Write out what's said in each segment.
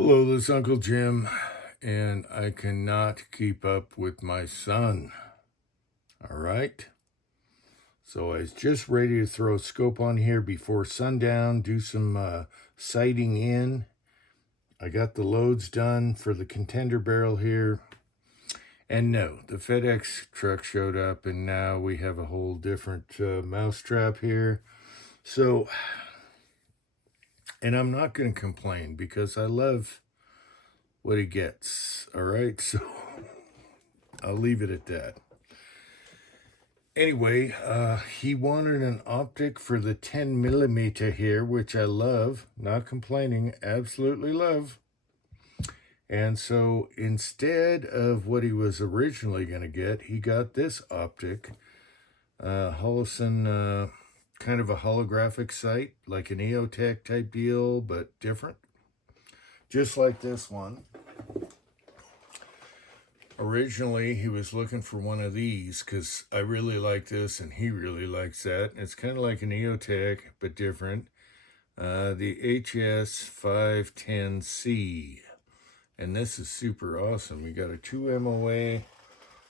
Hello, this is Uncle Jim, and I cannot keep up with my son. All right. So I was just ready to throw a scope on here before sundown, do some sighting in. I got the loads done for the contender barrel here. And no, the FedEx truck showed up, and now we have a whole different mousetrap here. So, and I'm not going to complain because I love what he gets. All right. So I'll leave it at that. Anyway, he wanted an optic for the 10 millimeter here, which I love, not complaining, absolutely love. And so instead of what he was originally going to get, he got this optic, Holosun, kind of a holographic sight, like an EOTech type deal, but different. Just like this one. Originally, he was looking for one of these because I really like this and he really likes that. It's kind of like an EOTech, but different. The HS510C. And this is super awesome. You got a 2 MOA.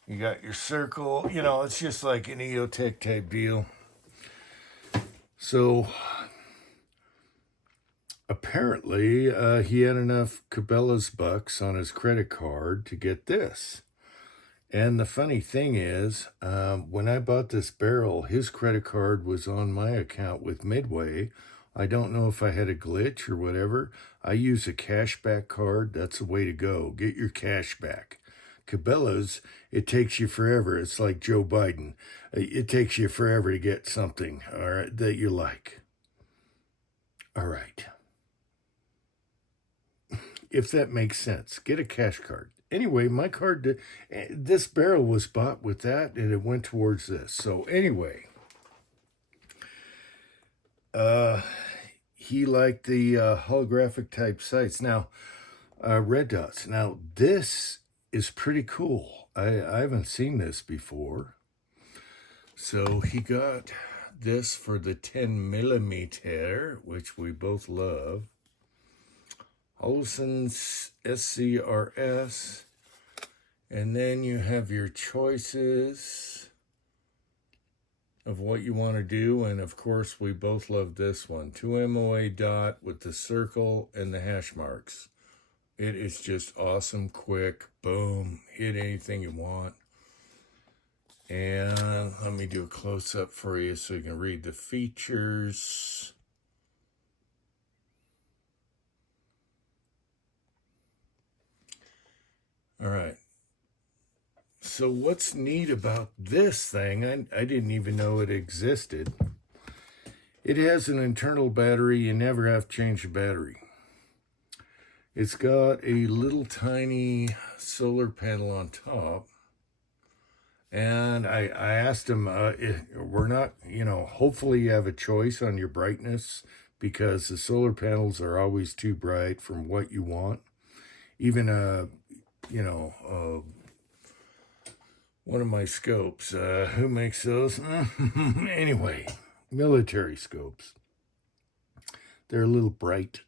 You got your circle. You know, it's just like an EOTech type deal. So, apparently, he had enough Cabela's bucks on his credit card to get this. And the funny thing is, when I bought this barrel, his credit card was on my account with Midway. I don't know if I had a glitch or whatever. I use a cashback card. That's the way to go. Get your cash back. Cabela's, it takes you forever. It's like Joe Biden. It takes you forever to get something, all right, that you like. All right. If that makes sense, get a cash card. Anyway, my card, this barrel was bought with that and it went towards this. So anyway, he liked the holographic type sights. Now, red dots. Now, this is pretty cool. I haven't seen this before. So he got this for the 10 millimeter, which we both love. Holosun's SCRS. And then you have your choices of what you want to do. And of course, we both love this one. 2 MOA dot with the circle and the hash marks. It is just awesome, quick, boom, hit anything you want. And let me do a close-up for you so you can read the features. All right. So what's neat about this thing, I didn't even know it existed. It has an internal battery. You never have to change the battery. It's got a little tiny solar panel on top. And I asked him, we're not, hopefully you have a choice on your brightness because the solar panels are always too bright from what you want. Even, one of my scopes. Who makes those? Anyway, military scopes. They're a little bright.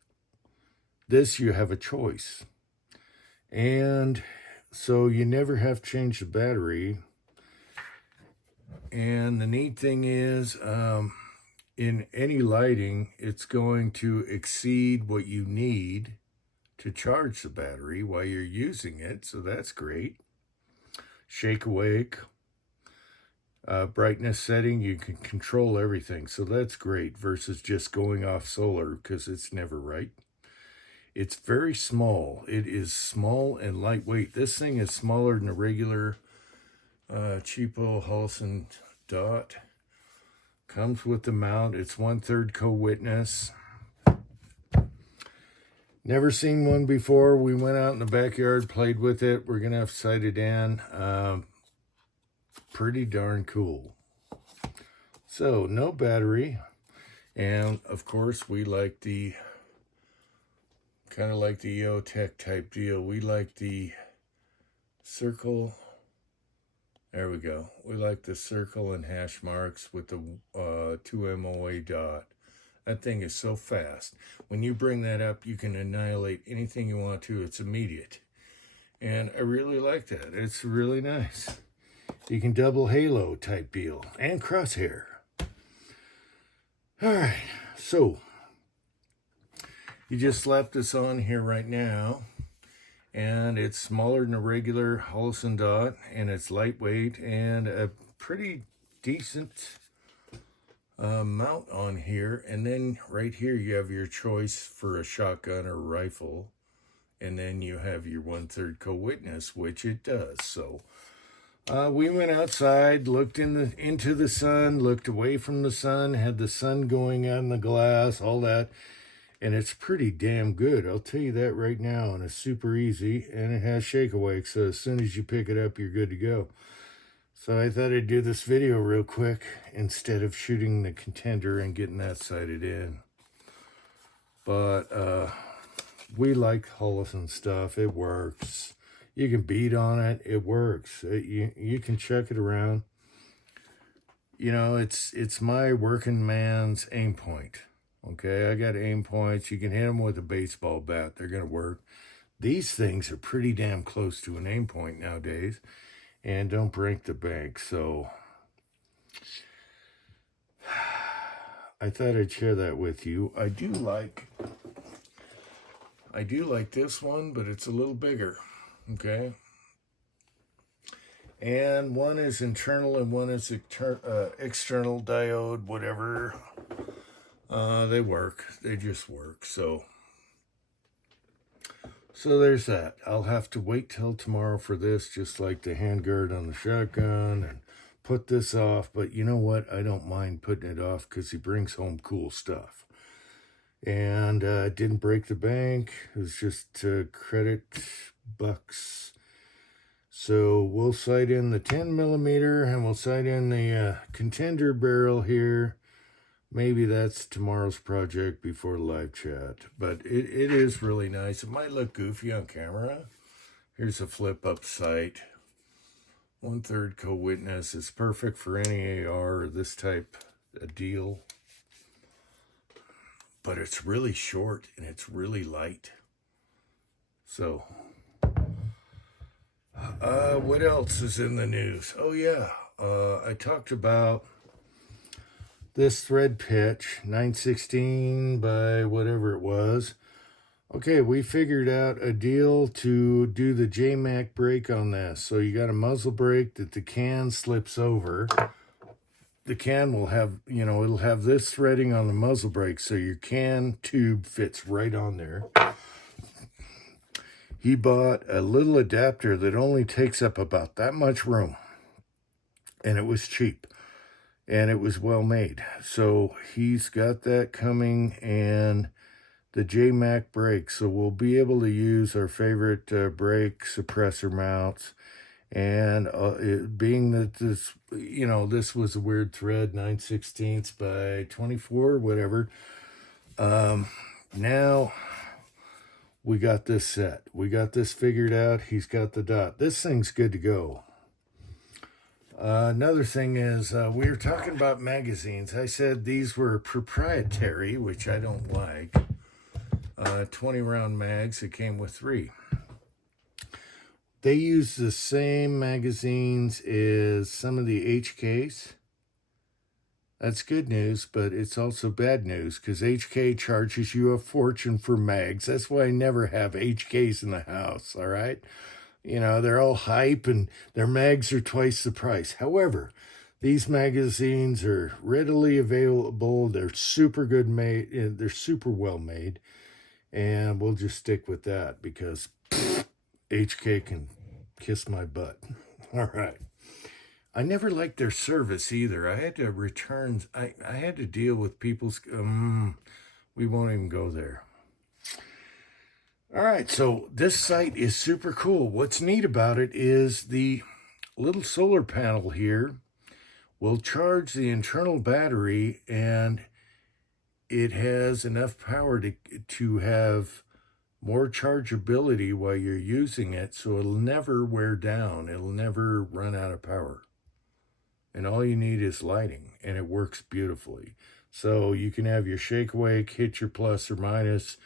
This, you have a choice. And so you never have to change the battery. And the neat thing is, in any lighting, it's going to exceed what you need to charge the battery while you're using it. So that's great. Shake awake, brightness setting, you can control everything. So that's great versus just going off solar because it's never right. It's very small. It is small and lightweight. This thing is smaller than a regular cheapo Holosun dot. Comes with the mount. It's 1/3 co-witness. Never seen one before. We went out in the backyard, played with it. We're going to have to sight it in. Pretty darn cool. So, no battery. And, of course, we like the, kind of like the EOTech type deal. We like the circle. There we go. We like the circle and hash marks with the 2 MOA dot. That thing is so fast. When you bring that up, you can annihilate anything you want to. It's immediate. And I really like that. It's really nice. You can double halo type deal and crosshair. All right, so you just slapped this on here right now, and it's smaller than a regular Holosun dot, and it's lightweight and a pretty decent mount on here. And then right here you have your choice for a shotgun or rifle, and then you have your 1/3 co-witness, which it does. So we went outside, looked into the sun, looked away from the sun, had the sun going on the glass, all that. And it's pretty damn good. I'll tell you that right now. And it's super easy. And it has shake awake. So as soon as you pick it up, you're good to go. So I thought I'd do this video real quick instead of shooting the Contender and getting that sighted in. But we like Holosun stuff. It works. You can beat on it. It works. You can check it around. You know, it's my working man's aim point. Okay, I got aim points. You can hit them with a baseball bat. They're going to work. These things are pretty damn close to an aim point nowadays and don't break the bank. So I thought I'd share that with you. I do like this one, but it's a little bigger. Okay. And one is internal and one is external diode, whatever. They work. They just work. So there's that. I'll have to wait till tomorrow for this, just like the handguard on the shotgun, and put this off. But you know what? I don't mind putting it off because he brings home cool stuff. And it didn't break the bank. It was just credit bucks. So we'll sight in the 10 millimeter and we'll sight in the Contender barrel here. Maybe that's tomorrow's project before live chat. But it is really nice. It might look goofy on camera. Here's a flip-up sight. 1/3 co-witness. It's perfect for any AR or this type of deal. But it's really short and it's really light. So, what else is in the news? Oh, yeah. I talked about this thread pitch, 916 by whatever it was. Okay, we figured out a deal to do the JMac brake on this. So you got a muzzle brake that the can slips over. The can will have, it'll have this threading on the muzzle brake, so your can tube fits right on there. He bought a little adapter that only takes up about that much room. And it was cheap. And it was well made. So he's got that coming, and the JMac brake. So we'll be able to use our favorite brake suppressor mounts. And it being that this, this was a weird thread, 9/16 by 24, whatever. Now we got this set. We got this figured out. He's got the dot. This thing's good to go. Another thing is, we were talking about magazines. I said these were proprietary, which I don't like. 20 round mags. It came with 3. They use the same magazines as some of the HKs. That's good news, but it's also bad news because HK charges you a fortune for mags. That's why I never have HKs in the house, all right? They're all hype and their mags are twice the price. However, these magazines are readily available. They're super good made. They're super well made. And we'll just stick with that because HK can kiss my butt. All right. I never liked their service either. I had to return. I had to deal with people's... we won't even go there. All right, so this sight is super cool. What's neat about it is the little solar panel here will charge the internal battery, and it has enough power to have more chargeability while you're using it, so it'll never wear down. It'll never run out of power. And all you need is lighting, and it works beautifully. So you can have your shake awake, hit your plus or minus,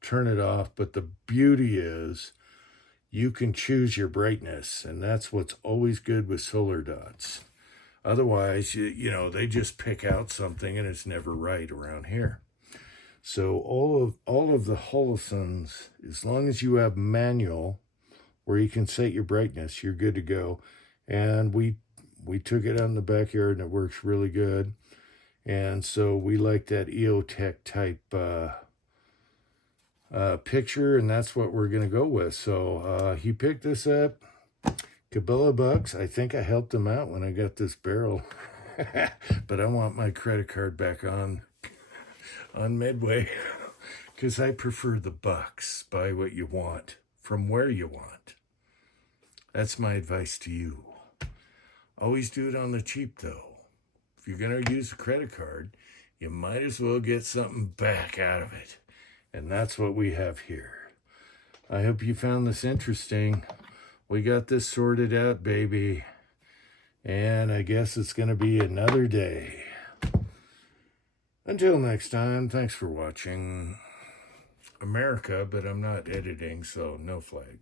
turn it off. But the beauty is you can choose your brightness, and that's what's always good with solar dots. Otherwise, you know, they just pick out something and it's never right around here. So all of the Holosons, as long as you have manual where you can set your brightness, you're good to go. And we took it out in the backyard and it works really good. And so we like that EOTech type picture, and that's what we're going to go with. So he picked this up, Cabela bucks. I think I helped him out when I got this barrel. But I want my credit card back on Midway because I prefer the bucks. Buy what you want from where you want. That's my advice to you. Always do it on the cheap, though. If you're going to use a credit card, you might as well get something back out of it. And that's what we have here. I hope you found this interesting. We got this sorted out, baby. And I guess it's going to be another day. Until next time, thanks for watching. America, but I'm not editing, so no flag.